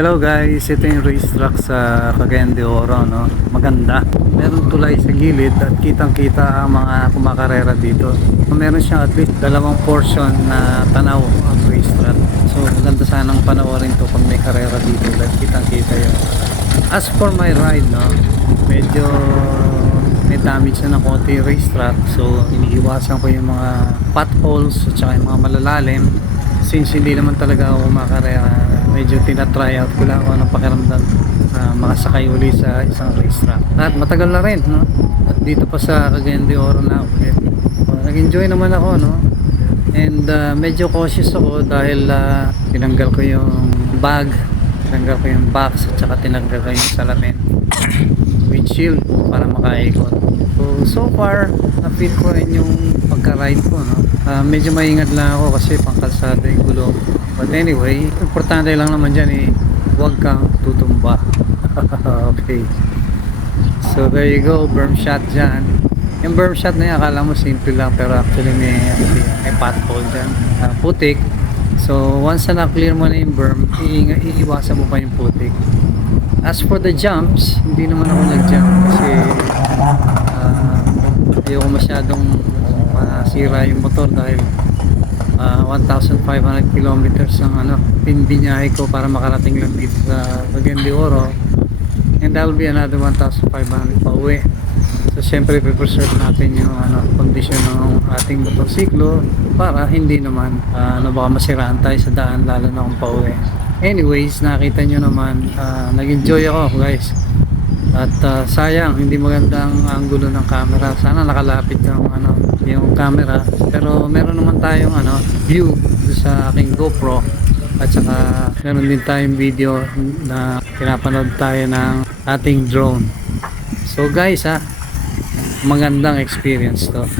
Hello guys, ito yung racetrack sa Cagayan de Oro, no? Maganda. Meron tulay sa gilid at kitang-kita ang mga kumakarera dito. Meron siyang at least dalawang portion na tanaw ang racetrack. So maganda sanang panoorin to kung may karera dito dahil kitang-kita yun. As for my ride, no, medyo may damage na ng konti yung racetrack. So iniiwasan ko yung mga potholes at saka yung mga malalalim. Since hindi naman talaga ako kumakarera, medyo tinatry out ko lang kung anong pakiramdam makasakay uli sa isang racetrack. At matagal na rin, no? At dito pa sa Cagayan de Oro na ulit. Nag-enjoy naman ako, no? And medyo cautious ako dahil tinanggal ko yung bag, tinanggal ko yung box, at saka tinanggal ko yung salamin windshield para makaikot. So far, na-feel ko rin yung pagka-ride ko, no? Medyo maingat lang ako kasi pangkalsada yung gulong. But anyway, importante lang naman dyan huwag kang tutumba. Okay. So there you go, berm shot dyan. Yung berm shot na yan, akala mo simple lang pero actually may pothole dyan. Putik. So once na na-clear mo na yung berm, iiwasan mo pa yung putik. As for the jumps, hindi naman ako nag-jump kasi ayoko masyadong masira yung motor dahil 1,500 kilometers ang binbiyahe ko para makarating lang dito sa Cagayan de Oro, and that will be another 1,500 pa uwi. So syempre preserve natin yung condition ng ating motorsiklo para hindi naman baka masiraan tayo sa daan lalo na kung pauwi. Anyways, nakita nyo naman nag-enjoy ako guys. At sayang hindi maganda ang angulo ng camera. Sana nakalapit yung camera. Pero meron naman tayong view sa aking GoPro. At saka meron din tayong video na pinapanood tayo ng ating drone. So guys, magandang experience to.